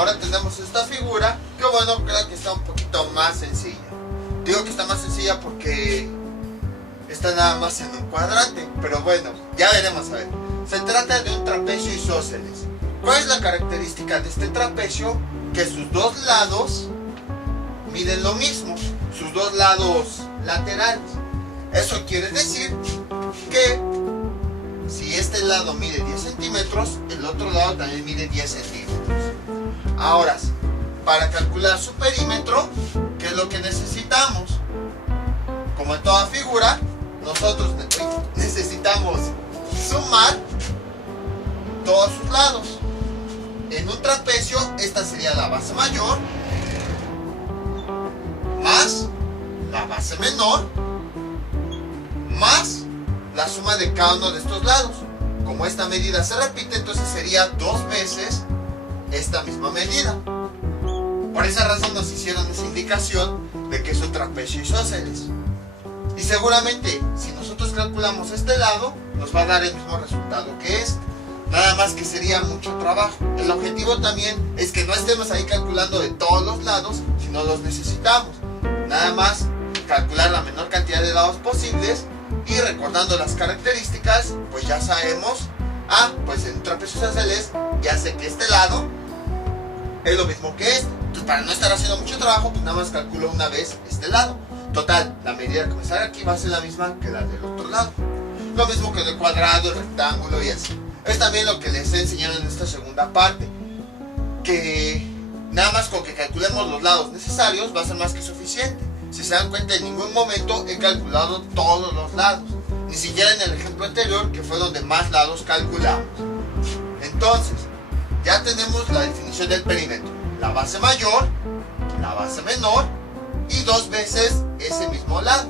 Ahora tenemos esta figura, que bueno, creo que está un poquito más sencilla. Digo que está más sencilla porque está nada más en un cuadrante, pero bueno, ya veremos a ver. Se trata de un trapecio isósceles. ¿Cuál es la característica de este trapecio? Que sus dos lados miden lo mismo, sus dos lados laterales. Eso quiere decir que si este lado mide 10 centímetros, el otro lado también mide 10 centímetros. Ahora, para calcular su perímetro, ¿qué es lo que necesitamos? Como en toda figura, nosotros necesitamos sumar todos sus lados. En un trapecio, esta sería la base mayor más la base menor más la suma de cada uno de estos lados. Como esta medida se repite, entonces sería 2 veces esta misma medida. Por esa razón nos hicieron esa indicación de que es un trapecio isósceles. Y seguramente, si nosotros calculamos este lado, nos va a dar el mismo resultado que este. Nada más que sería mucho trabajo. El objetivo también es que no estemos ahí calculando de todos los lados, si no los necesitamos. Nada más calcular la menor cantidad de lados posibles y recordando las características, pues ya sabemos, pues en un trapecio isósceles ya sé que este lado es lo mismo que este. Entonces, para no estar haciendo mucho trabajo, pues nada más calculo una vez este lado. Total, la medida que me sale aquí va a ser la misma que la del otro lado. Lo mismo que en el cuadrado, el rectángulo y así. Es también lo que les he enseñado en esta segunda parte, que nada más con que calculemos los lados necesarios va a ser más que suficiente. Si se dan cuenta, en ningún momento he calculado todos los lados, ni siquiera en el ejemplo anterior, que fue donde más lados calculamos. Entonces, ya tenemos la definición del perímetro: la base mayor, la base menor y 2 veces ese mismo lado.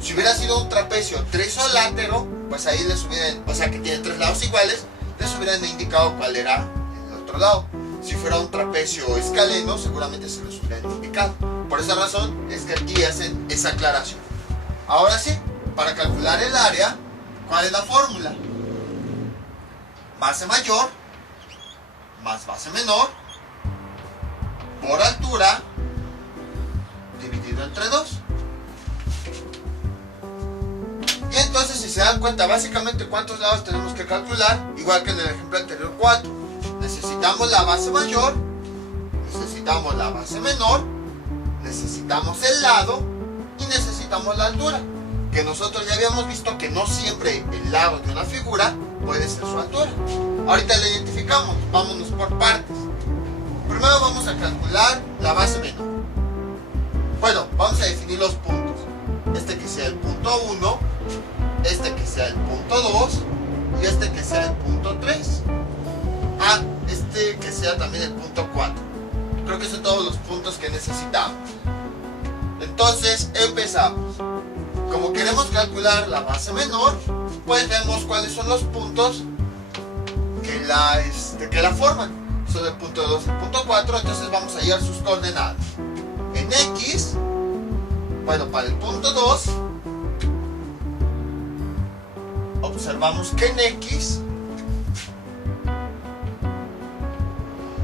Si hubiera sido un trapecio trisólátero, pues ahí les hubieran, o sea que tiene 3 lados iguales, les hubieran indicado cuál era el otro lado. Si fuera un trapecio escaleno, seguramente se los hubieran indicado. Por esa razón es que aquí hacen esa aclaración. Ahora sí, para calcular el área, ¿cuál es la fórmula? Base mayor más base menor por altura dividido entre 2. Y entonces, si se dan cuenta, básicamente cuántos lados tenemos que calcular, igual que en el ejemplo anterior, 4. Necesitamos la base mayor, necesitamos la base menor, necesitamos el lado y necesitamos la altura, que nosotros ya habíamos visto que no siempre el lado de una figura puede ser su altura. Ahorita la identificamos, vámonos por partes. Primero vamos a calcular la base menor. Bueno, vamos a definir los puntos. Este que sea el punto 1, este que sea el punto 2 y este que sea el punto 3. Este que sea también el punto 4. Creo que son todos los puntos que necesitamos. Entonces empezamos. Como queremos calcular la base menor, pues vemos cuáles son los puntos que la forman. Son el punto 2 y el punto 4, entonces vamos a hallar sus coordenadas. En X, bueno, para el punto 2, observamos que en X,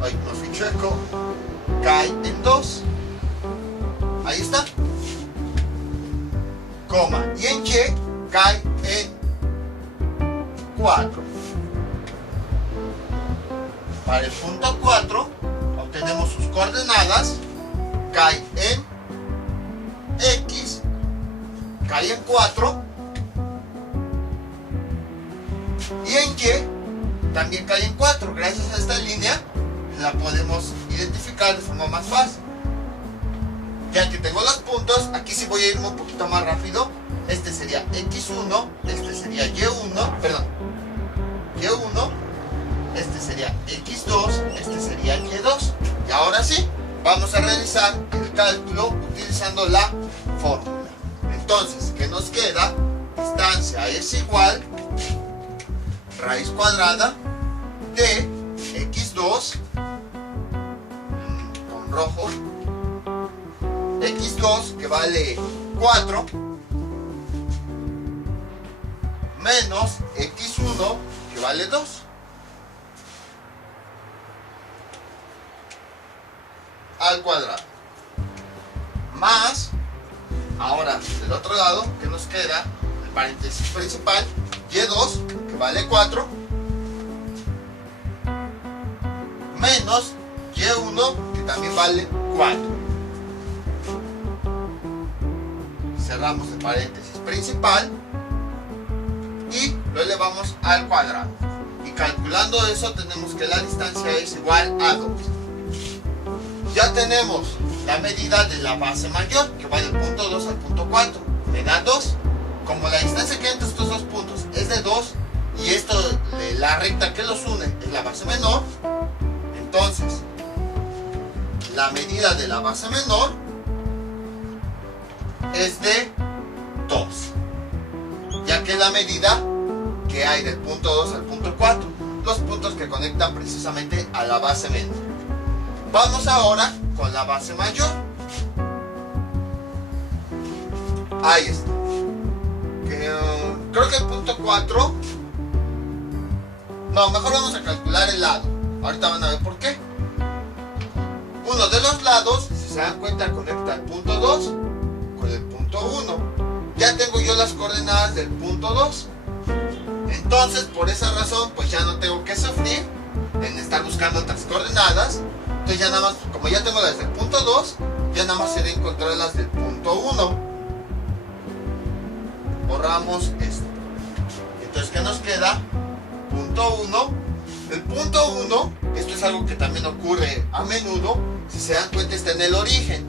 me fui chueco, cae en 2. Ahí está. Coma. Y en Y cae en 4. Para el punto 4 obtenemos sus coordenadas. Cae en X, cae en 4 y en Y también cae en 4. Gracias a esta línea la podemos identificar de forma más fácil. Ya que tengo los puntos, aquí sí voy a irme un poquito más rápido. Este sería X1, este sería Y1, perdón, Y1, este sería X2, este sería Y2. Y ahora sí, vamos a realizar el cálculo utilizando la fórmula. Entonces, ¿qué nos queda? Distancia es igual raíz cuadrada de X2 con rojo, X2 que vale 4 menos X1 que vale 2. al cuadrado. Más, ahora del otro lado, que nos queda el paréntesis principal, y2, que vale 4, menos y1, que también vale 4. Cerramos el paréntesis principal y lo elevamos al cuadrado. Y calculando eso tenemos que la distancia es igual a 2. Ya tenemos la medida de la base mayor, que va del punto 2 al punto 4. Me da 2. Como la distancia que hay entre estos dos puntos es de 2 y esto, la recta que los une, es la base menor, entonces la medida de la base menor es de 2, ya que la medida que hay del punto 2 al punto 4, los puntos que conectan precisamente a la base menor. Vamos ahora con la base mayor. Ahí está. Creo que el punto 4, no, mejor vamos a calcular el lado. Ahorita van a ver por qué. Uno de los lados, si se dan cuenta, conecta el punto 2 con el punto 1. Ya tengo yo las coordenadas del punto 2. Entonces, por esa razón, pues ya no tengo que sufrir en estar buscando otras coordenadas. Entonces ya nada más, como ya tengo las del punto 2, ya nada más sería encontrar las del punto 1. Borramos esto. Entonces, ¿qué nos queda? Punto 1. El punto 1, esto es algo que también ocurre a menudo, si se dan cuenta está en el origen.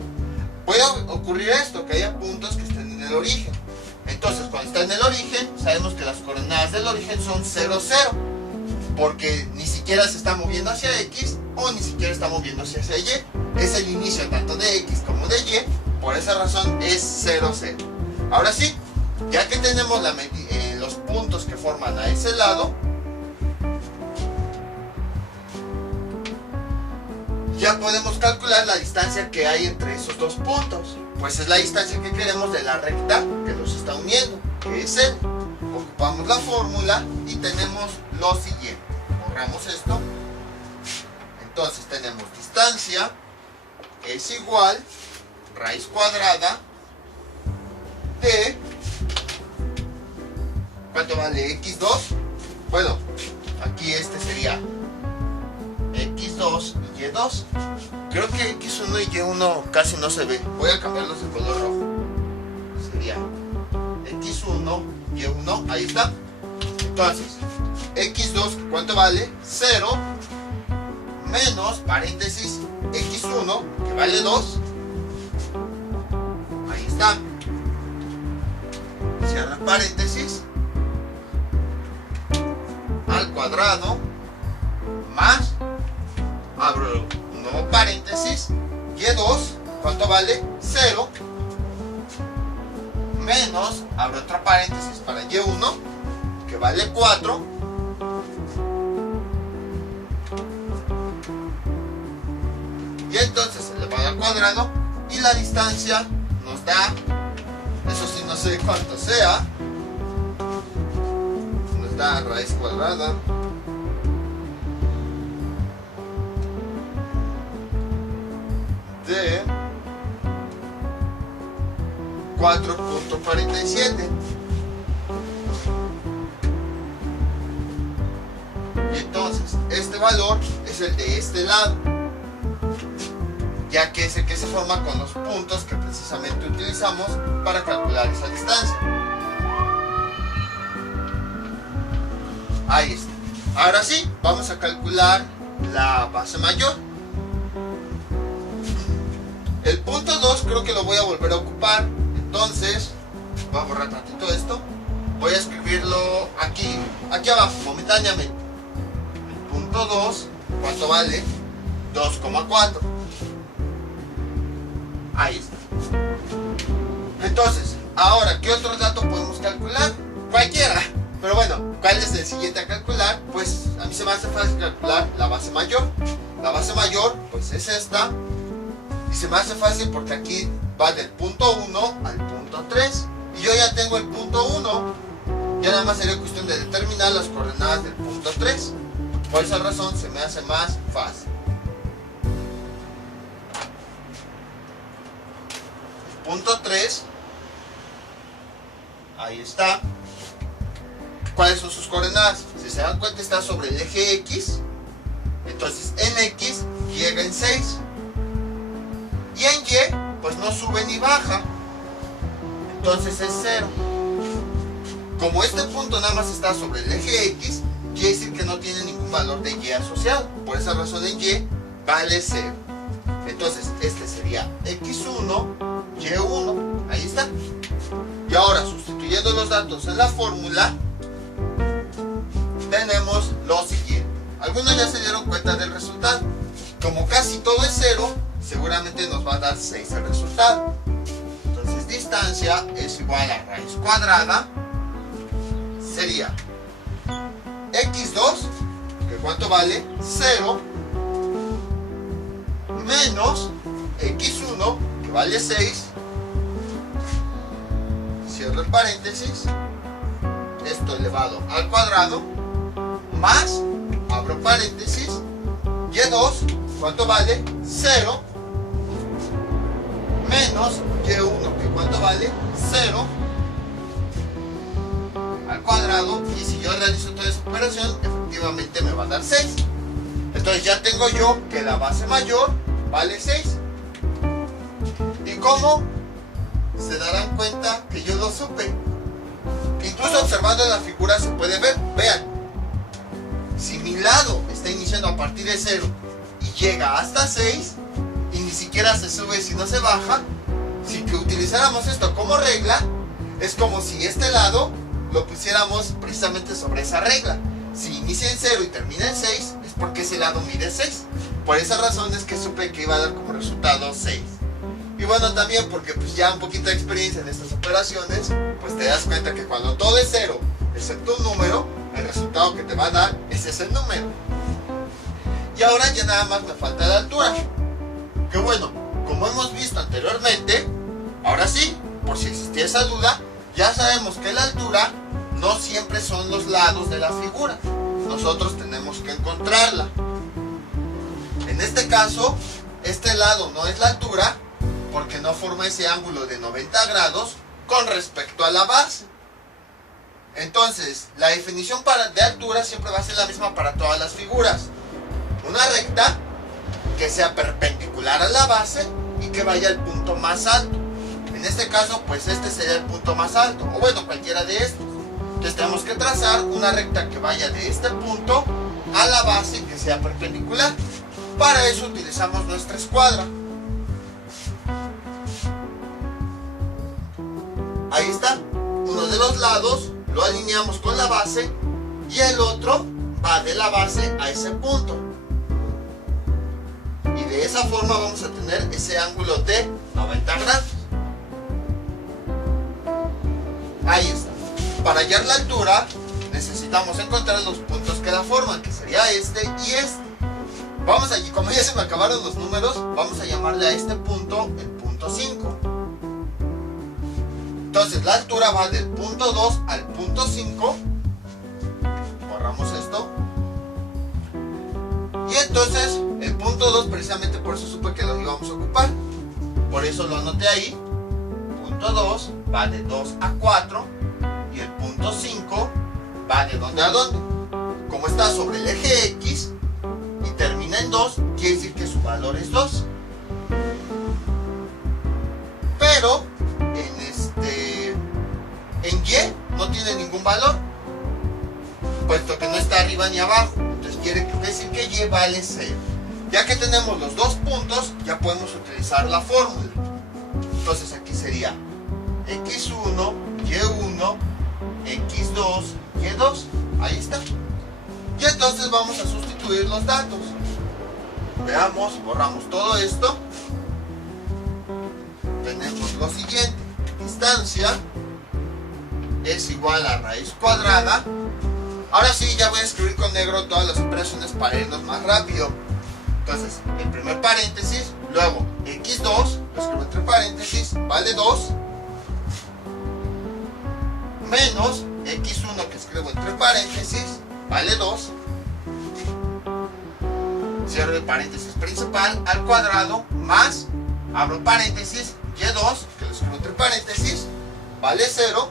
Puede ocurrir esto, que haya puntos que estén en el origen. Entonces, cuando está en el origen, sabemos que las coordenadas del origen son 0, 0. Porque ni siquiera se está moviendo hacia X o ni siquiera está moviéndose hacia Y. Es el inicio tanto de X como de Y. Por esa razón es 0, 0. Ahora sí, ya que tenemos los puntos que forman a ese lado, ya podemos calcular la distancia que hay entre esos dos puntos. Pues es la distancia que queremos de la recta que los está uniendo, que es L. Ocupamos la fórmula y tenemos lo siguiente. Borramos esto. Entonces tenemos distancia es igual raíz cuadrada de... ¿Cuánto vale x2? Bueno, aquí este sería x2 y y2. Creo que x1 y y1 casi no se ve. Voy a cambiarlos de color rojo. Sería x1 y y1. Ahí está. Entonces, x2, ¿cuánto vale? 0 menos paréntesis x1, que vale 2. Ahí está. Cierra paréntesis. Al cuadrado más, abro un nuevo paréntesis, y2, ¿cuánto vale? 0 menos, abro otro paréntesis para y1, que vale 4, y entonces elevado al cuadrado, y la distancia nos da, eso sí no sé cuánto sea, nos da raíz cuadrada de 4.47. Y entonces este valor es el de este lado, ya que es el que se forma con los puntos que precisamente utilizamos para calcular esa distancia. Ahí está. Ahora sí, vamos a calcular la base mayor. El punto 2 creo que lo voy a volver a ocupar. Entonces, voy a borrar tantito esto. Voy a escribirlo aquí abajo, momentáneamente. El punto 2, ¿cuánto vale? 2,4. Ahí está. Entonces, ahora, ¿qué otro dato podemos calcular? Cualquiera. Pero bueno, ¿cuál es el siguiente a calcular? Pues a mí se me hace fácil calcular la base mayor. La base mayor, pues es esta. Y se me hace fácil porque aquí va del punto 1 al punto 3. Y yo ya tengo el punto 1. Ya nada más sería cuestión de determinar las coordenadas del punto 3. Por esa razón se me hace más fácil. punto 3. Ahí está. ¿Cuáles son sus coordenadas? Si se dan cuenta, está sobre el eje X. Entonces en X llega en 6. Y en Y, pues no sube ni baja. Entonces es 0. Como este punto nada más está sobre el eje X, quiere decir que no tiene ningún valor de Y asociado. Por esa razón en Y vale 0. Entonces este sería X1, Y1. Ahí está. Y ahora, sustituyendo los datos en la fórmula, tenemos lo siguiente. Algunos ya se dieron cuenta del resultado. Como casi todo es 0, seguramente nos va a dar 6 el resultado. Entonces distancia es igual a raíz cuadrada. Sería X2, que ¿cuánto vale? 0, menos X1, que vale 6. Cierro el paréntesis. Esto elevado al cuadrado. Más, abro paréntesis, Y2, ¿cuánto vale? 0, menos Y1, que ¿cuánto vale? 0, al cuadrado. Y si yo realizo toda esa operación, efectivamente me va a dar 6. Entonces ya tengo yo que la base mayor vale 6. ¿Y cómo? Se darán cuenta que yo lo supe. Incluso observando la figura se puede ver. Vean. Si mi lado está iniciando a partir de 0 y llega hasta 6 y ni siquiera se sube sino se baja, si que utilizáramos esto como regla, es como si este lado lo pusiéramos precisamente sobre esa regla. Si inicia en 0 y termina en 6, es porque ese lado mide 6. Por esa razón es que supe que iba a dar como resultado 6. Y bueno, también porque pues ya un poquito de experiencia en estas operaciones, pues te das cuenta que cuando todo es 0, excepto un número, el resultado que te va a dar es ese número. Y ahora ya nada más me falta la altura. Que bueno, como hemos visto anteriormente, ahora sí, por si existía esa duda, ya sabemos que la altura no siempre son los lados de la figura. Nosotros tenemos que encontrarla. En este caso, este lado no es la altura porque no forma ese ángulo de 90 grados con respecto a la base. Entonces, la definición de altura siempre va a ser la misma para todas las figuras. Una recta que sea perpendicular a la base y que vaya al punto más alto. En este caso, pues este sería el punto más alto, o bueno, cualquiera de estos. Entonces tenemos que trazar una recta que vaya de este punto a la base y que sea perpendicular. Para eso utilizamos nuestra escuadra. Ahí está. Uno de los lados lo alineamos con la base y el otro va de la base a ese punto. Y de esa forma vamos a tener ese ángulo de 90 grados. Ahí está. Para hallar la altura necesitamos encontrar los puntos que la forman, que sería este y este. Vamos allí, como ya se me acabaron los números, vamos a llamarle a este punto el punto 5. Entonces la altura va del punto 2 al punto 5. Borramos esto. Y entonces el punto 2, precisamente por eso supe que lo íbamos a ocupar. Por eso lo anoté ahí. Punto 2 va de 2 a 4. Y el punto 5 va de dónde a dónde. Como está sobre el eje X y termina en 2, quiere decir que su valor es 2. Pero en Y no tiene ningún valor, puesto que no está arriba ni abajo. Entonces quiere decir que Y vale 0. Ya que tenemos los dos puntos, ya podemos utilizar la fórmula. Entonces aquí sería X1, Y1, X2, Y2. Ahí está. Y entonces vamos a sustituir los datos. Veamos, borramos todo esto. Tenemos lo siguiente. Distancia es igual a raíz cuadrada. Ahora sí, ya voy a escribir con negro todas las operaciones para irnos más rápido. Entonces, el primer paréntesis, luego X2, lo escribo entre paréntesis, vale 2, menos X1 que escribo entre paréntesis, vale 2, cierro el paréntesis principal, al cuadrado, más, abro paréntesis, y2, que lo escribo entre paréntesis, vale 0,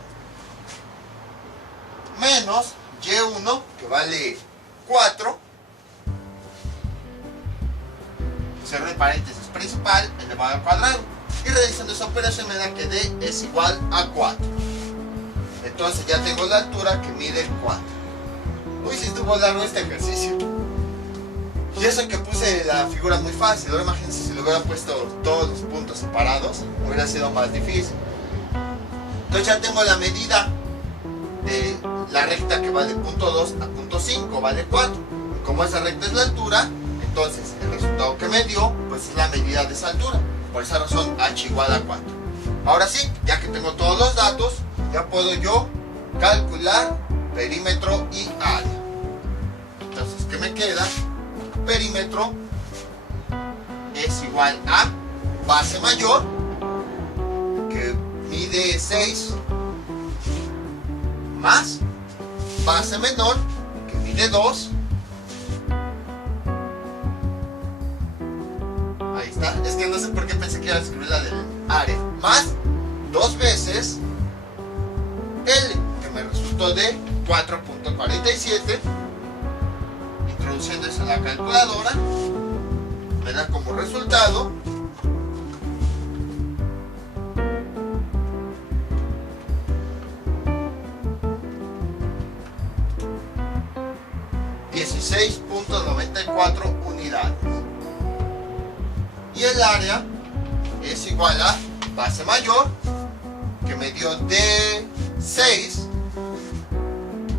menos y1, que vale 4, cierro el paréntesis principal elevado al cuadrado. Y realizando esa operación me da que d es igual a 4. Entonces ya tengo la altura que mide 4. Uy, si estuvo largo este ejercicio. Y eso que puse la figura muy fácil. Ahora imagínense si lo hubiera puesto todos los puntos separados, hubiera sido más difícil. Entonces ya tengo la medida de la recta que va de punto 2 a punto 5, vale 4. Y como esa recta es la altura, entonces el resultado que me dio pues es la medida de esa altura. Por esa razón h igual a 4. Ahora sí, ya que tengo todos los datos, ya puedo yo calcular perímetro y área. Entonces, ¿qué me queda? Perímetro es igual a base mayor, que mide 6, más base menor, que mide 2. Ahí está, es que no sé por qué pensé que iba a escribir la del área, más 2 veces L, que me resultó de 4.47. Introduciendo eso en la calculadora, me da como resultado 16.94 unidades. Y el área es igual a base mayor, que me dio de 6,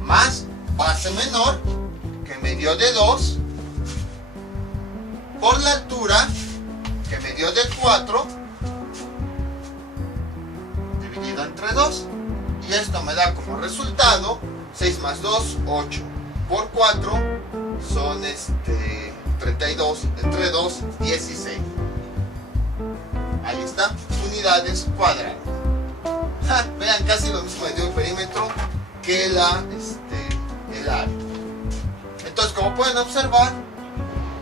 más base menor, que me dio de 2, por la altura, que me dio de 4, dividido entre 2. Y esto me da como resultado 6 más 2, 8, por 4 son 32, entre 2, 16. Ahí está, unidades cuadradas. Vean, casi lo mismo me dio el perímetro que el área. Entonces, como pueden observar,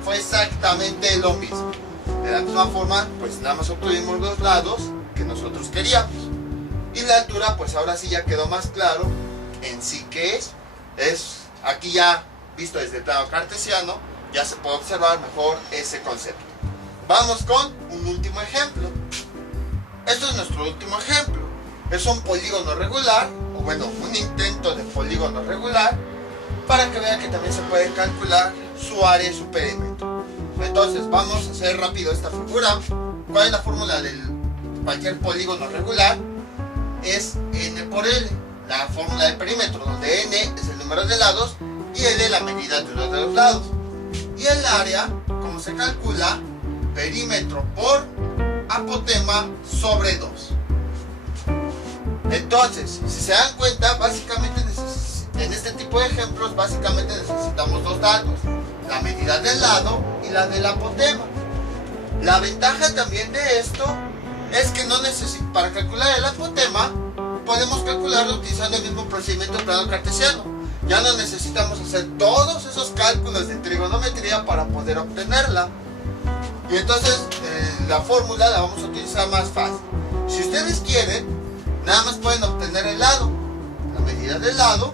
fue exactamente lo mismo. De la misma forma, pues nada más obtuvimos los lados que nosotros queríamos. Y la altura, pues ahora sí ya quedó más claro en sí que es aquí ya visto desde el plano cartesiano, ya se puede observar mejor ese concepto. Vamos con un último ejemplo. Esto es nuestro último ejemplo. Es un polígono regular, o bueno, un intento de polígono regular, para que vean que también se puede calcular su área y su perímetro. Entonces vamos a hacer rápido esta figura. ¿Cuál es la fórmula de cualquier polígono regular? Es n por L, la fórmula del perímetro, donde n es el número de lados y L la medida de uno de los lados. Y el área, como se calcula, perímetro por apotema sobre 2. Entonces, si se dan cuenta, básicamente en este tipo de ejemplos, básicamente necesitamos dos datos: la medida del lado y la del apotema. La ventaja también de esto es que no para calcular el apotema, podemos calcularlo utilizando el mismo procedimiento del plano cartesiano. Ya no necesitamos hacer todos esos cálculos de trigonometría para poder obtenerla. Y entonces la fórmula la vamos a utilizar más fácil. Si ustedes quieren, nada más pueden obtener el lado, la medida del lado,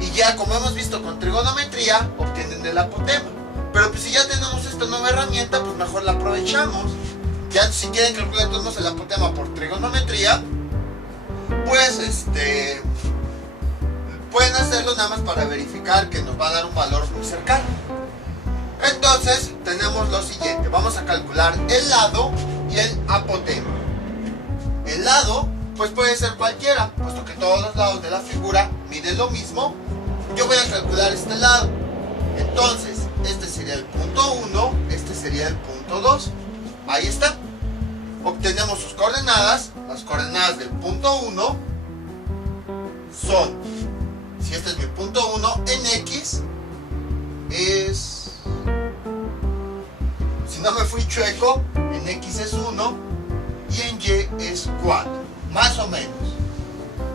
y ya como hemos visto con trigonometría, obtienen el apotema. Pero pues si ya tenemos esta nueva herramienta, pues mejor la aprovechamos. Ya si quieren calcular todos el apotema por trigonometría, pues pueden hacerlo nada más para verificar que nos va a dar un valor muy cercano. Entonces tenemos lo siguiente: vamos a calcular el lado y el apotema. El lado pues puede ser cualquiera, puesto que todos los lados de la figura miden lo mismo. Yo voy a calcular este lado. Entonces este sería el punto 1, este sería el punto 2. Ahí está. Obtenemos sus coordenadas. Las coordenadas del punto 1 son, si este es mi punto 1, en X es, si no me fui chueco, en X es 1 y en Y es 4, más o menos.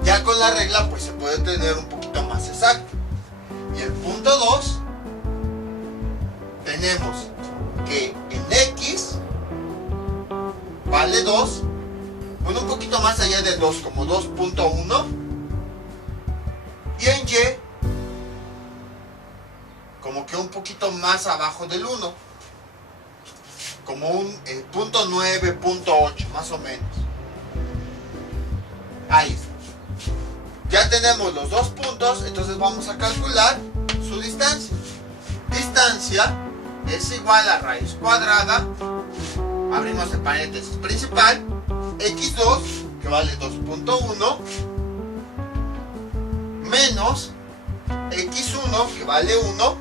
Ya con la regla pues se puede tener un poquito más exacto. Y el punto 2, tenemos que en X vale 2, bueno, un poquito más allá de 2, como 2.1, y en Y como que un poquito más abajo del 1, como un punto 9, punto 8 más o menos. Ahí está. Ya tenemos los dos puntos, entonces vamos a calcular su distancia. Distancia es igual a raíz cuadrada, abrimos el paréntesis principal, x2, que vale 2.1, menos x1, que vale 1,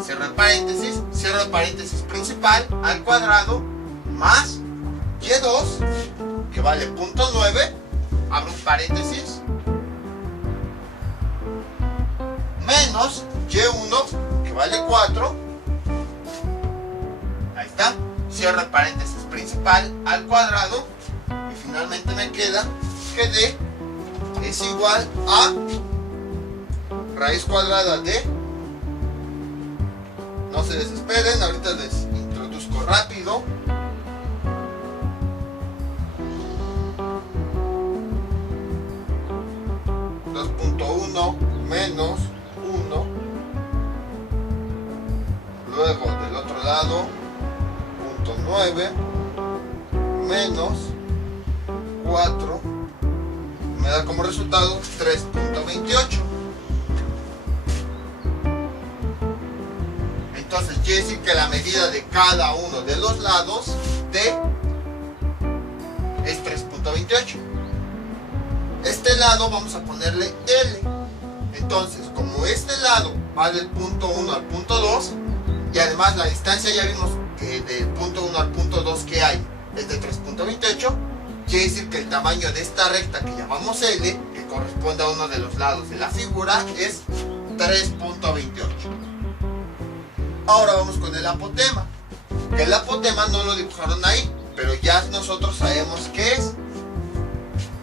cierro el paréntesis principal, al cuadrado, más y2, que vale 0.9, abro un paréntesis, menos y1, que vale 4, ahí está, cierro el paréntesis principal, al cuadrado, y finalmente me queda que d es igual a raíz cuadrada de, no se desesperen, ahorita les introduzco rápido, menos 1, luego del otro lado 0.9 menos 4 me da como resultado 3.28. Entonces quiere decir que la medida de cada uno de los lados D es 3.28. Este lado vamos a ponerle L. Entonces, como este lado va del punto 1 al punto 2, y además la distancia ya vimos que del punto 1 al punto 2 que hay es de 3.28, quiere decir que el tamaño de esta recta que llamamos L, que corresponde a uno de los lados de la figura, es 3.28. Ahora vamos con el apotema. Que el apotema no lo dibujaron ahí, pero ya nosotros sabemos qué es.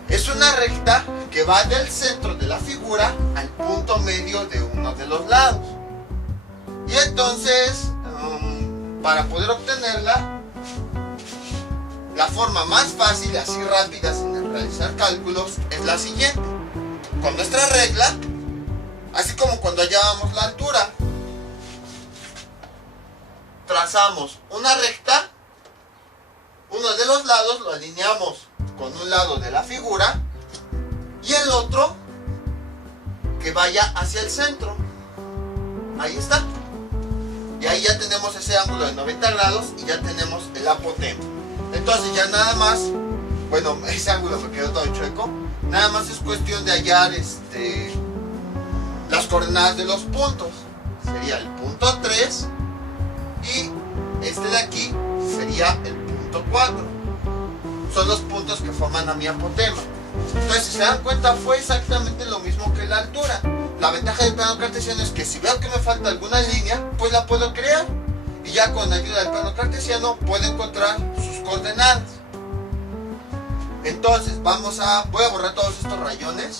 Es una recta que va del centro de la figura al punto medio de uno de los lados. Y entonces, para poder obtenerla, la forma más fácil, así rápida, sin realizar cálculos, es la siguiente. Con nuestra regla, así como cuando hallábamos la altura, trazamos una recta, uno de los lados lo alineamos con un lado de la figura y el otro que vaya hacia el centro. Ahí está. Y ahí ya tenemos ese ángulo de 90 grados y ya tenemos el apotema. Entonces ya nada más, bueno, ese ángulo me quedó todo chueco. Nada más es cuestión de hallar las coordenadas de los puntos. Sería el punto 3 y este de aquí sería el punto 4. Son los puntos que forman a mi apotema. Entonces, si se dan cuenta, fue exactamente lo mismo que la altura. La ventaja del plano cartesiano es que si veo que me falta alguna línea, pues la puedo crear. Y ya con ayuda del plano cartesiano puedo encontrar sus coordenadas. Entonces, voy a borrar todos estos rayones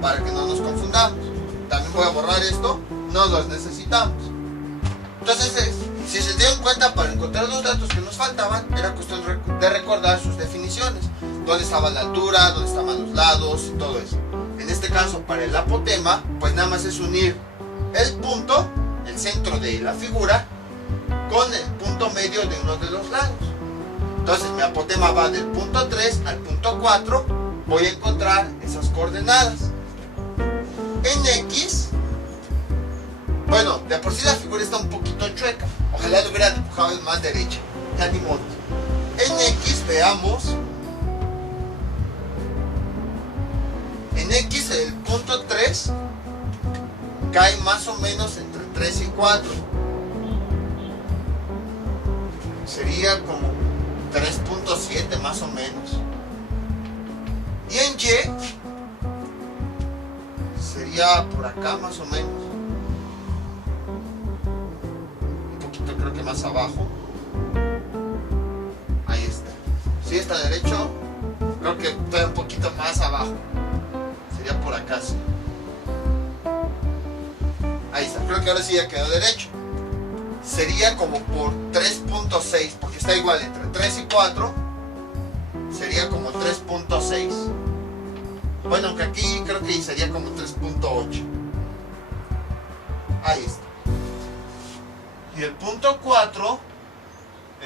para que no nos confundamos. También voy a borrar esto, no los necesitamos. Entonces, si se dieron cuenta, para encontrar los datos que nos faltaban, era cuestión de recordar sus definiciones. Dónde estaba la altura, dónde estaban los lados y todo eso. En este caso, para el apotema, pues nada más es unir el punto, el centro de la figura, con el punto medio de uno de los lados. Entonces, mi apotema va del punto 3 al punto 4. Voy a encontrar esas coordenadas. En X, bueno, de por sí la figura está un poquito chueca. Ojalá lo hubiera dibujado en más derecha. Ya ni modo. En X, veamos. En X, el punto 3 cae más o menos entre 3 y 4. Sería como 3.7 más o menos. Y en Y sería por acá más o menos. Creo que más abajo. Ahí está. Si está derecho, creo que está un poquito más abajo. Sería por acá, sí. Ahí está. Creo que ahora sí ya quedó derecho. sería como por 3.6, porque está igual entre 3 y 4, sería como 3.6. Bueno, aunque aquí creo que sería como 3.8. Ahí está. Y el punto 4,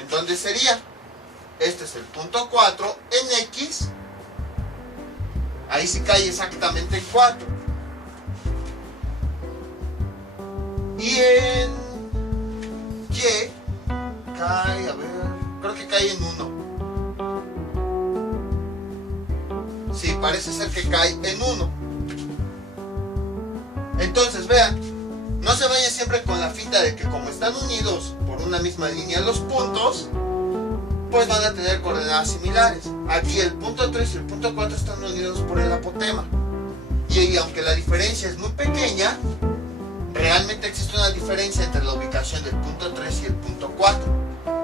¿en dónde sería? Este es el punto 4 en X. Ahí sí cae exactamente en 4. Y en Y cae, a ver, creo que cae en 1. Sí, parece ser que cae en 1. Entonces, vean, no se vayan siempre con la finta de que como están unidos por una misma línea los puntos, pues van a tener coordenadas similares. Aquí el punto 3 y el punto 4 están unidos por el apotema. Y aunque la diferencia es muy pequeña, realmente existe una diferencia entre la ubicación del punto 3 y el punto 4,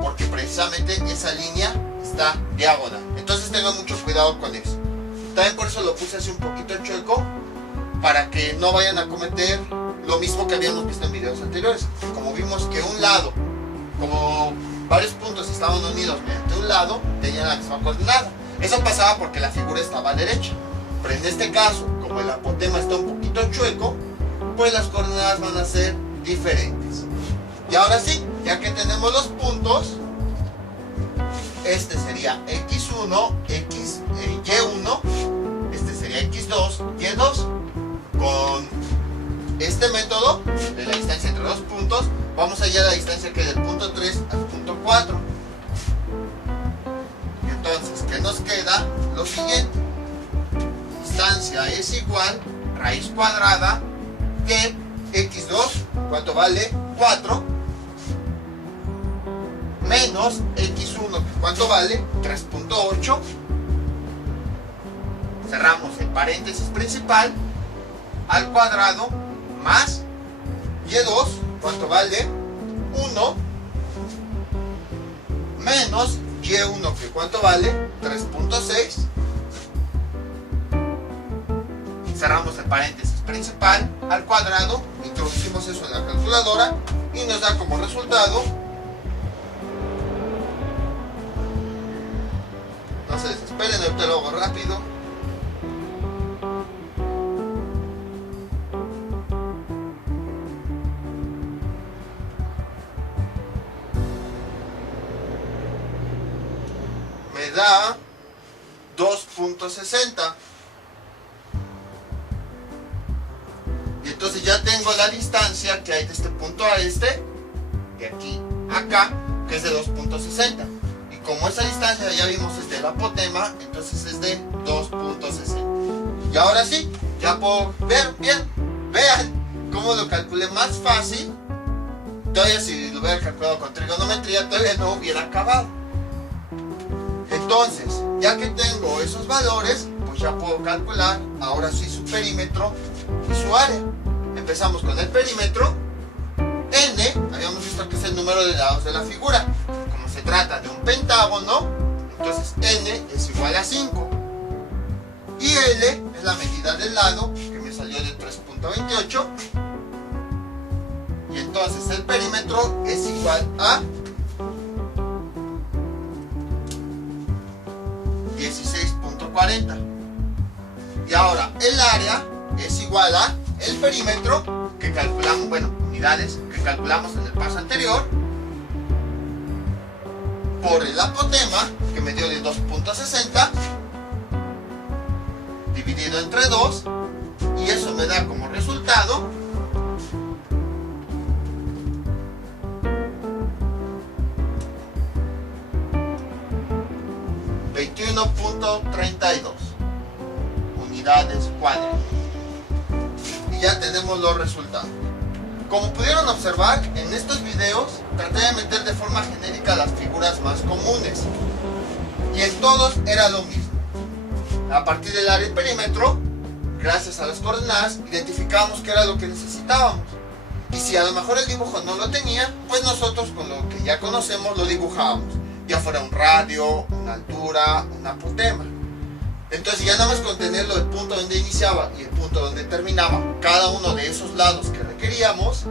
porque precisamente esa línea está diagonal. Entonces tengan mucho cuidado con eso. También por eso lo puse así un poquito chueco, para que no vayan a cometer lo mismo que habíamos visto en videos anteriores. Como vimos que un lado, como varios puntos estaban unidos mediante un lado, tenían la misma coordenada. Eso pasaba porque la figura estaba derecha. Pero en este caso, como el apotema está un poquito chueco, pues las coordenadas van a ser diferentes. Y ahora sí, ya que tenemos los puntos, este sería x1, y1, este sería x2, y2. Con este método de la distancia entre dos puntos, vamos a hallar la distancia que del punto 3 al punto 4. Y entonces, ¿qué nos queda? Lo siguiente. Distancia es igual raíz cuadrada de x2, ¿cuánto vale? 4, menos x1, ¿cuánto vale? 3.8. Cerramos el paréntesis principal, al cuadrado, más y2, ¿cuánto vale? 1, menos y1, ¿cuánto vale? 3.6. Cerramos el paréntesis principal, al cuadrado, introducimos eso en la calculadora y nos da como resultado, no se desesperen, ahorita lo hago rápido, me da 2.60. Y entonces ya tengo la distancia que hay de este punto a este, de aquí a acá, que es de 2.60. Y como esa distancia ya vimos es del apotema, entonces es de 2.60. Y ahora sí, ya puedo ver bien. Vean cómo lo calculé más fácil. Todavía si lo hubiera calculado con trigonometría, todavía no hubiera acabado. Entonces, ya que tengo esos valores, pues ya puedo calcular ahora sí su perímetro y su área. Empezamos con el perímetro. N, habíamos visto que es el número de lados de la figura. Como se trata de un pentágono, entonces N es igual a 5. Y L es la medida del lado, que me salió de 3.28. Y entonces el perímetro es igual a 16.40. Y ahora el área es igual a el perímetro que calculamos, bueno, unidades que calculamos en el paso anterior, por el apotema que me dio de 2.60 dividido entre 2, y eso me da como resultado 21.32 unidades cuadradas. Y ya tenemos los resultados. Como pudieron observar, en estos videos traté de meter de forma genérica las figuras más comunes, y en todos era lo mismo. A partir del área y perímetro, gracias a las coordenadas, identificábamos qué era lo que necesitábamos. Y si a lo mejor el dibujo no lo tenía, pues nosotros con lo que ya conocemos lo dibujábamos, ya fuera un radio, una altura, un apotema. Entonces ya nada más con tenerlo el punto donde iniciaba y el punto donde terminaba cada uno de esos lados que requeríamos,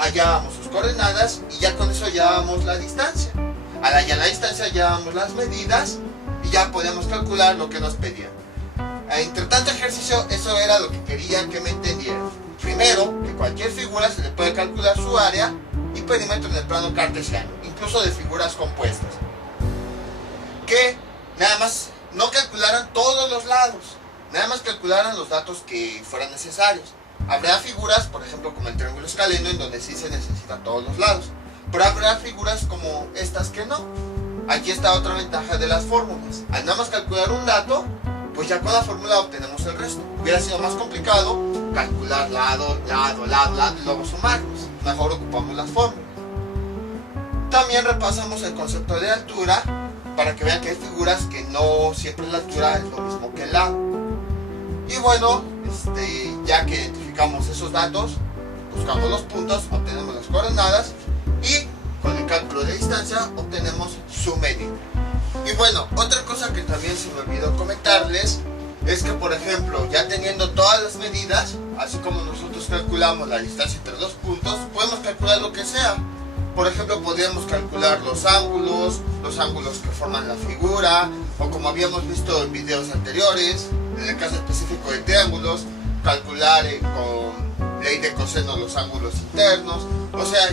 hallábamos sus coordenadas y ya con eso hallábamos la distancia. Al hallar la distancia hallábamos las medidas y ya podíamos calcular lo que nos pedían. Entre tanto ejercicio, eso era lo que quería que me entendieran. Primero, que cualquier figura se le puede calcular su área y perímetro en el plano cartesiano, incluso de figuras compuestas. Que nada más no calcularan todos los lados, nada más calcularan los datos que fueran necesarios. Habrá figuras, por ejemplo, como el triángulo escaleno, en donde sí se necesitan todos los lados. Pero habrá figuras como estas que no. Aquí está otra ventaja de las fórmulas. Al nada más calcular un dato, pues ya con la fórmula obtenemos el resto. Hubiera sido más complicado calcular lado y luego sumarlos. Mejor ocupamos las fórmulas. También repasamos el concepto de altura para que vean que hay figuras que no siempre la altura es lo mismo que el lado. Y bueno, ya que identificamos esos datos, buscamos los puntos, obtenemos las coordenadas y con el cálculo de distancia obtenemos su medida. Y bueno, otra cosa que también se me olvidó comentarles es que, por ejemplo, ya teniendo todas las medidas, así como nosotros calculamos la distancia entre dos puntos, podemos calcular lo que sea. Por ejemplo, podríamos calcular los ángulos que forman la figura, o como habíamos visto en videos anteriores, en el caso específico de triángulos, calcular con ley de coseno los ángulos internos. O sea,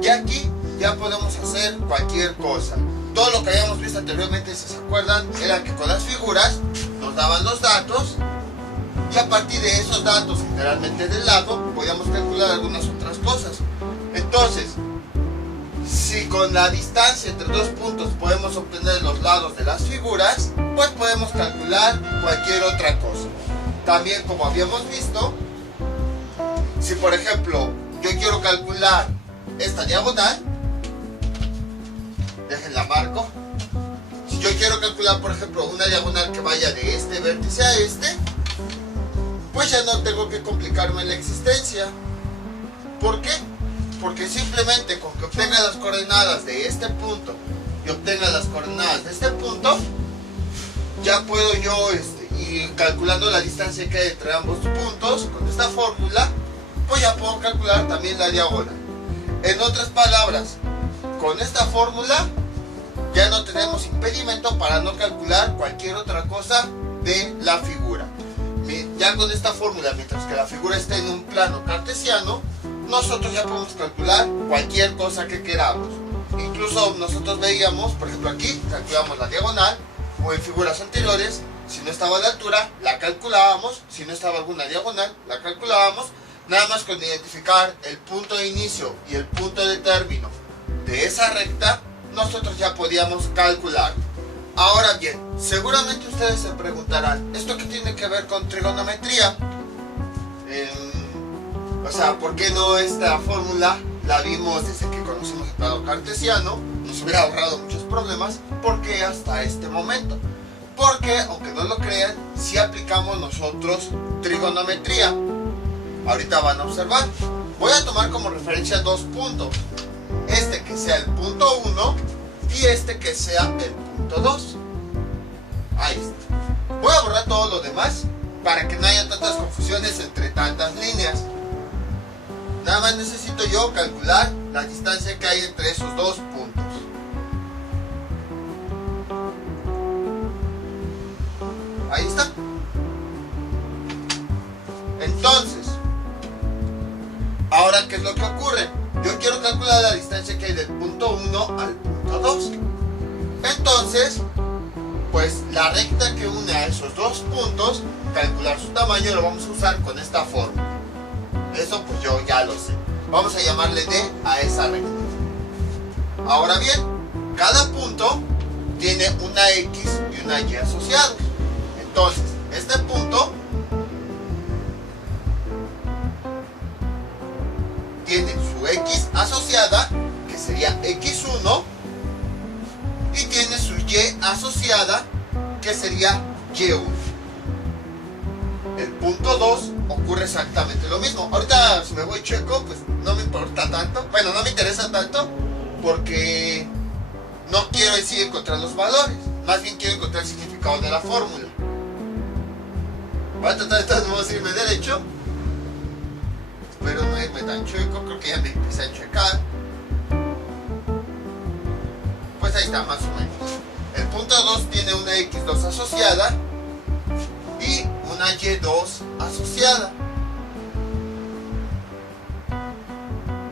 ya aquí ya podemos hacer cualquier cosa. Todo lo que habíamos visto anteriormente, si se acuerdan, era que con las figuras nos daban los datos y a partir de esos datos, generalmente del lado, podíamos calcular algunas otras cosas. Entonces, si con la distancia entre dos puntos podemos obtener los lados de las figuras, pues podemos calcular cualquier otra cosa. También, como habíamos visto, si por ejemplo yo quiero calcular esta diagonal, déjenla marco. Si yo quiero calcular, por ejemplo, una diagonal que vaya de este vértice a este, pues ya no tengo que complicarme la existencia. ¿Por qué? Porque simplemente con que obtenga las coordenadas de este punto y obtenga las coordenadas de este punto, ya puedo yo ir calculando la distancia que hay entre ambos puntos. Con esta fórmula, pues ya puedo calcular también la diagonal. En otras palabras, con esta fórmula ya no tenemos impedimento para no calcular cualquier otra cosa de la figura. Ya con esta fórmula, mientras que la figura esté en un plano cartesiano, nosotros ya podemos calcular cualquier cosa que queramos. Incluso nosotros veíamos, por ejemplo aquí, calculamos la diagonal, o en figuras anteriores, si no estaba la altura, la calculábamos, si no estaba alguna diagonal, la calculábamos, nada más con identificar el punto de inicio y el punto de término de esa recta, nosotros ya podíamos calcular. Ahora bien, seguramente ustedes se preguntarán, ¿esto qué tiene que ver con trigonometría? O sea, ¿por qué no esta fórmula la vimos desde que conocimos el plano cartesiano? Nos hubiera ahorrado muchos problemas. ¿Por qué hasta este momento? Porque, aunque no lo crean, sí aplicamos nosotros trigonometría. Ahorita van a observar. Voy a tomar como referencia dos puntos. Este que sea el punto 1 y este que sea el punto 2. Ahí está. Voy a borrar todo lo demás para que no haya tantas confusiones entre tantas líneas. Nada más necesito yo calcular la distancia que hay entre esos dos puntos. Ahí está. Entonces, ahora ¿qué es lo que ocurre? Yo quiero calcular la distancia que hay del punto 1 al punto 2. Entonces, pues la recta que une a esos dos puntos, calcular su tamaño, lo vamos a usar con esta fórmula. Eso pues yo ya lo sé. Vamos a llamarle D a esa recta. Ahora bien, cada punto tiene una X y una Y asociados. Entonces, este punto tiene su X asociada, que sería X1, y tiene su Y asociada, que sería Y1. El punto 2 ocurre exactamente lo mismo. Ahorita si me voy chueco, pues no me importa tanto. Bueno, no me interesa tanto porque no quiero decir encontrar los valores. Más bien quiero encontrar el significado de la fórmula. Voy a tratar de todos modos irme derecho. espero no irme tan chueco, creo que ya me empecé a checar. Pues ahí está, más o menos. El punto 2 tiene una X2 asociada y una Y2 asociada.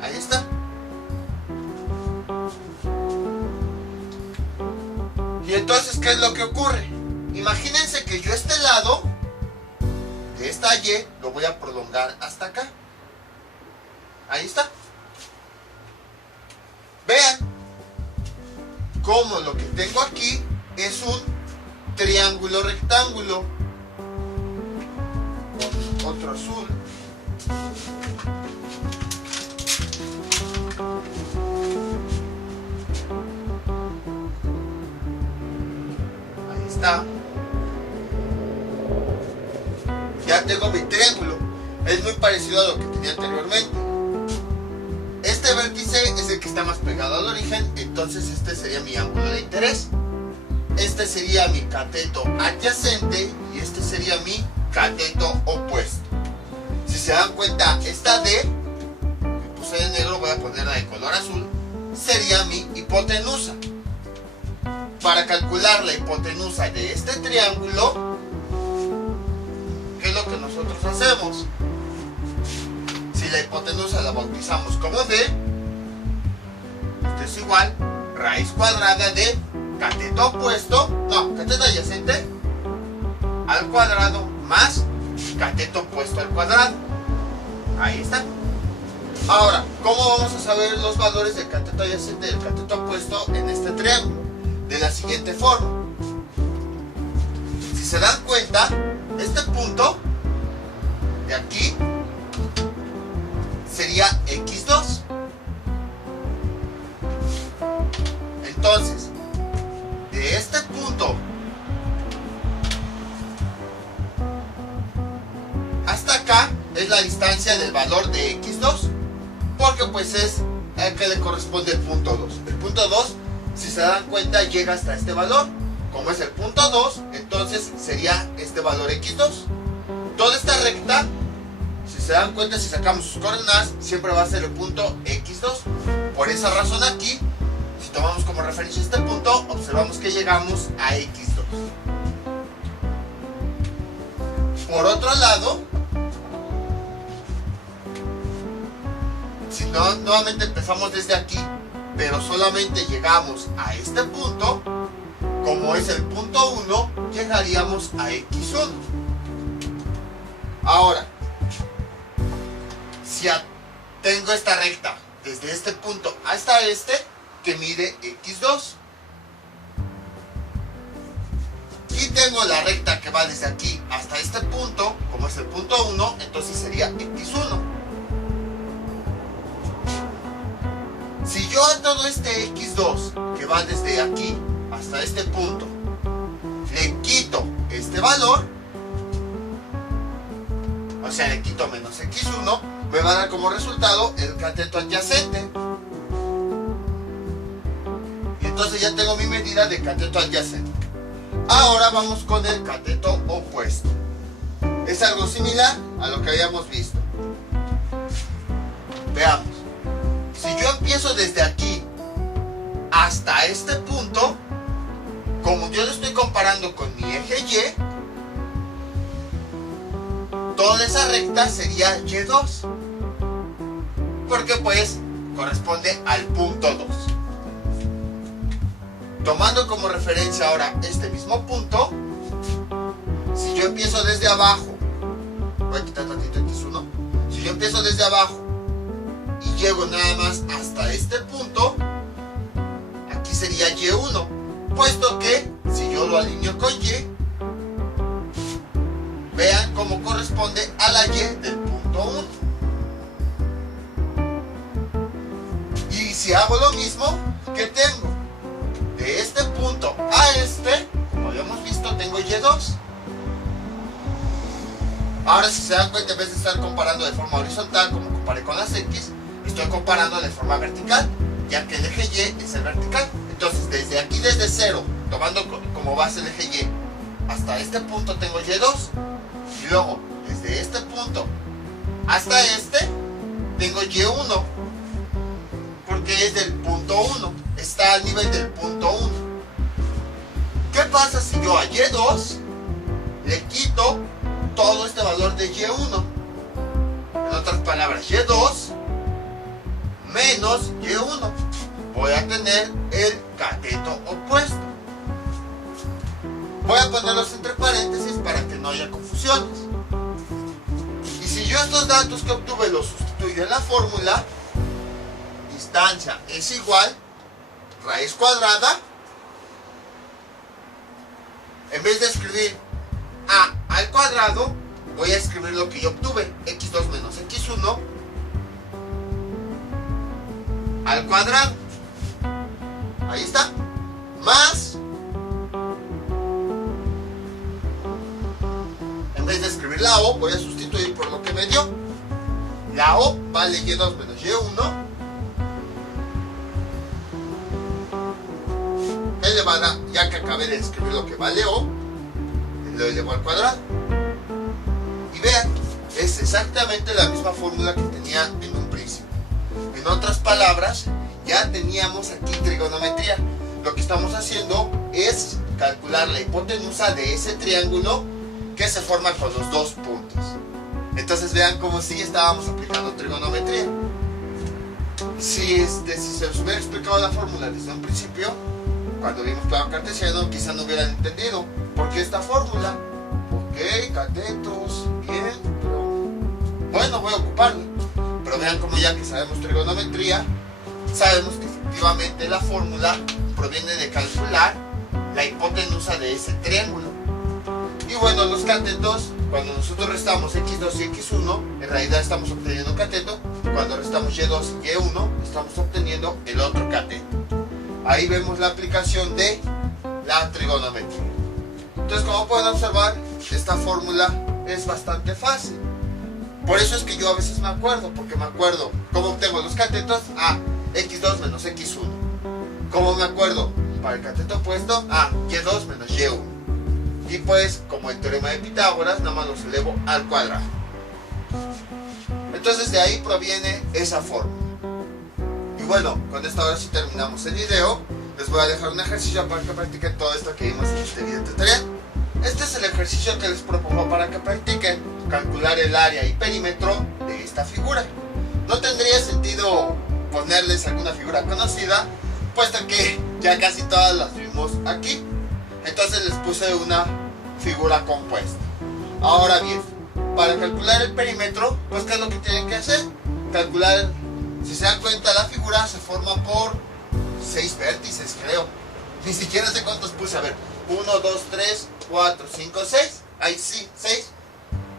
Ahí está. Y entonces, ¿qué es lo que ocurre? Imagínense que yo este lado de esta Y lo voy a prolongar hasta acá. Ahí está. Vean cómo lo que tengo aquí es un triángulo rectángulo. Con otro azul. Ahí está. Ya tengo mi triángulo. Es muy parecido a lo que tenía anteriormente. Este vértice es el que está más pegado al origen, entonces este sería mi ángulo de interés. Este sería mi cateto adyacente y este sería mi cateto opuesto. Si se dan cuenta, esta D, que puse de negro, voy a ponerla de color azul, sería mi hipotenusa. Para calcular la hipotenusa de este triángulo, ¿qué es lo que nosotros hacemos? Si la hipotenusa la bautizamos como D, esto es igual raíz cuadrada de cateto opuesto, no, cateto adyacente al cuadrado más cateto opuesto al cuadrado. Ahí está. Ahora, ¿cómo vamos a saber los valores del cateto adyacente y del cateto opuesto en este triángulo? De la siguiente forma. Si se dan cuenta, este punto de aquí sería X2. Entonces, de este punto hasta acá es la distancia del valor de X2, porque pues es el que le corresponde el punto 2. El punto 2, si se dan cuenta, llega hasta este valor. Como es el punto 2, entonces sería este valor X2. Toda esta recta, si se dan cuenta, si sacamos sus coordenadas, siempre va a ser el punto X2. Por esa razón aquí, si tomamos como referencia este punto, observamos que llegamos a X2. Por otro lado, si no, nuevamente empezamos desde aquí, pero solamente llegamos a este punto, como es el punto 1, llegaríamos a X1. Ahora, si tengo esta recta desde este punto hasta este, que mide X2, y tengo la recta que va desde aquí hasta este punto, como es el punto 1, entonces sería X1. Si yo a todo este X2 que va desde aquí hasta este punto le quito este valor, o sea, le quito menos X1, me va a dar como resultado el cateto adyacente. Y entonces ya tengo mi medida de cateto adyacente. Ahora vamos con el cateto opuesto. Es algo similar a lo que habíamos visto. Veamos. Si yo empiezo desde aquí hasta este punto, como yo lo estoy comparando con mi eje Y, toda esa recta sería Y2, porque pues corresponde al punto 2. Tomando como referencia ahora este mismo punto, si yo empiezo desde abajo, voy a quitar tantito X1, si yo empiezo desde abajo y llego nada más hasta este punto, aquí sería Y1, puesto que si yo lo alineo con Y, vean cómo corresponde a la Y del punto 1. Y si hago lo mismo, ¿qué tengo? De este punto a este, como habíamos visto, tengo Y2. Ahora, si se dan cuenta, en vez de estar comparando de forma horizontal, como comparé con las X, estoy comparando de forma vertical, ya que el eje Y es el vertical. Entonces, desde aquí, desde 0, tomando como base el eje Y, hasta este punto tengo Y2. Y luego, desde este punto hasta este, tengo Y1, porque es del punto 1, está al nivel del punto 1. ¿Qué pasa si yo a Y2 le quito todo este valor de Y1? En otras palabras, Y2 menos Y1. Voy a tener el cateto opuesto. Voy a ponerlos entre paréntesis para que no haya confusiones. Y si yo estos datos que obtuve los sustituyo en la fórmula, distancia es igual raíz cuadrada, en vez de escribir a al cuadrado, voy a escribir lo que yo obtuve, x2 menos x1 al cuadrado. Ahí está. Más, en vez de escribir la O, voy a sustituir por lo que me dio. La O vale y2 menos y1 elevada, ya que acabé de escribir lo que vale O, lo elevo al cuadrado. Y vean, es exactamente la misma fórmula que tenía en un principio. En otras palabras, ya teníamos aquí trigonometría. Lo que estamos haciendo es calcular la hipotenusa de ese triángulo que se forma con los dos puntos. Entonces vean como si estábamos aplicando trigonometría. Si se les hubiera explicado la fórmula desde un principio, cuando vimos plano cartesiano, quizá no hubieran entendido por qué esta fórmula. Ok, catetos, bien, pero bueno, voy a ocuparla. Pero vean como ya que sabemos trigonometría, sabemos que efectivamente la fórmula proviene de calcular la hipotenusa de ese triángulo. Y bueno, los catetos, cuando nosotros restamos x2 y x1, en realidad estamos obteniendo un cateto. Cuando restamos y2 y y1, estamos obteniendo el otro cateto. Ahí vemos la aplicación de la trigonometría. Entonces, como pueden observar, esta fórmula es bastante fácil. Por eso es que yo a veces me acuerdo, porque me acuerdo cómo obtengo los catetos a x2 menos x1. Como me acuerdo para el cateto opuesto a y2 menos y1. Y pues, como el teorema de Pitágoras, nada más los elevo al cuadrado. Entonces de ahí proviene esa fórmula. Y bueno, con esto ahora sí terminamos el video. Les voy a dejar un ejercicio para que practiquen todo esto que vimos en este video tutorial. Este es el ejercicio que les propongo para que practiquen calcular el área y perímetro de esta figura. No tendría sentido ponerles alguna figura conocida, puesto que ya casi todas las vimos aquí. Entonces les puse una figura compuesta. Ahora bien, para calcular el perímetro, pues ¿qué es lo que tienen que hacer? Calcular, si se dan cuenta, la figura se forma por 6 vértices, creo. Ni siquiera sé cuántos puse, a ver. 1, 2, 3, 4, 5, 6. Ahí sí, 6.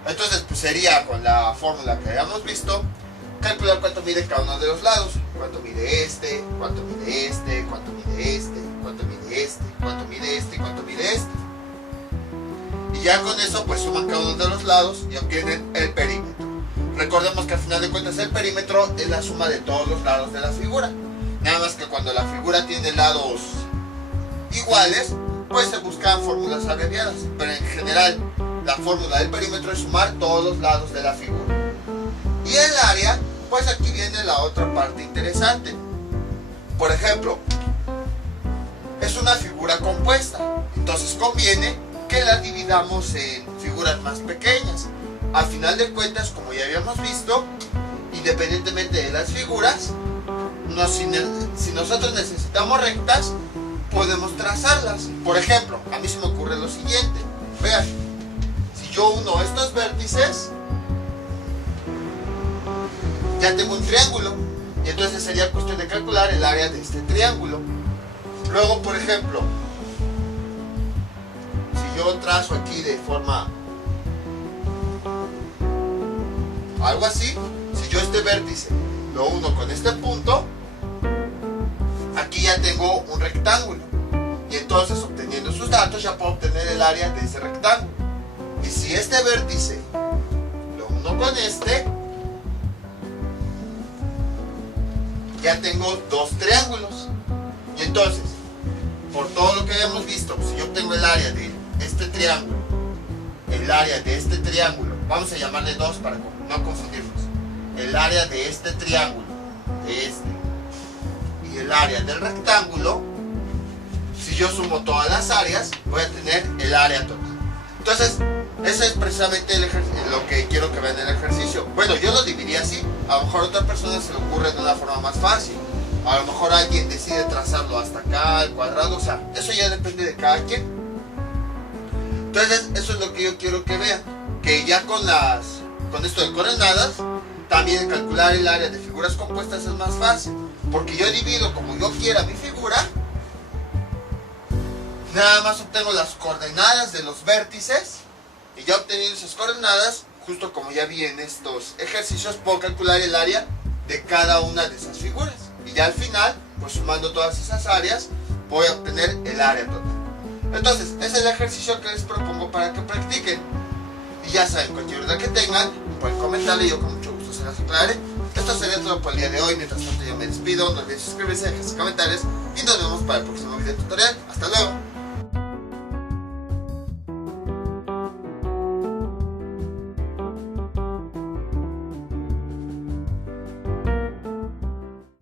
Entonces pues sería con la fórmula que habíamos visto, calcular cuánto mide cada uno de los lados. Cuánto mide este, cuánto mide este, cuánto mide este, cuánto mide este, cuánto mide este y cuánto mide este. Y ya con eso pues suman cada uno de los lados y obtienen el perímetro. Recordemos que al final de cuentas el perímetro es la suma de todos los lados de la figura. Nada más que cuando la figura tiene lados iguales, pues se buscan fórmulas abreviadas. Pero en general la fórmula del perímetro es sumar todos los lados de la figura. Y el área, pues aquí viene la otra parte interesante. Por ejemplo, es una figura compuesta, entonces conviene que la dividamos en figuras más pequeñas. Al final de cuentas, como ya habíamos visto, independientemente de las figuras, si nosotros necesitamos rectas, podemos trazarlas. Por ejemplo, a mí se me ocurre lo siguiente. Vean, si yo uno estos vértices, ya tengo un triángulo, y entonces sería cuestión de calcular el área de este triángulo. Luego, por ejemplo, si yo trazo aquí de forma algo así, si yo este vértice lo uno con este punto, aquí ya tengo un rectángulo, y entonces obteniendo sus datos ya puedo obtener el área de ese rectángulo. Y si este vértice lo uno con este, ya tengo dos triángulos. Y entonces, por todo lo que habíamos visto, si yo obtengo el área de este triángulo, el área de este triángulo, vamos a llamarle 2 para no confundirnos, el área de este triángulo, y el área del rectángulo, si yo sumo todas las áreas, voy a tener el área total. Entonces, eso es precisamente lo que quiero que vean en el ejercicio. Bueno, yo lo dividí así. A lo mejor a otra persona se le ocurre de una forma más fácil. A lo mejor alguien decide trazarlo hasta acá, al cuadrado. O sea, eso ya depende de cada quien. Entonces, eso es lo que yo quiero que vean. Que ya con esto de coordenadas, también calcular el área de figuras compuestas es más fácil. Porque yo divido como yo quiera mi figura. Nada más obtengo las coordenadas de los vértices. Y ya obteniendo esas coordenadas, justo como ya vi en estos ejercicios, puedo calcular el área de cada una de esas figuras. Y ya al final, pues sumando todas esas áreas, voy a obtener el área total. Entonces, ese es el ejercicio que les propongo para que practiquen. Y ya saben, cualquier duda que tengan, pueden comentarle y yo con mucho gusto se las aclararé. Esto sería todo por el día de hoy. Mientras tanto yo me despido, no olviden suscribirse, dejar sus comentarios y nos vemos para el próximo video tutorial. Hasta luego.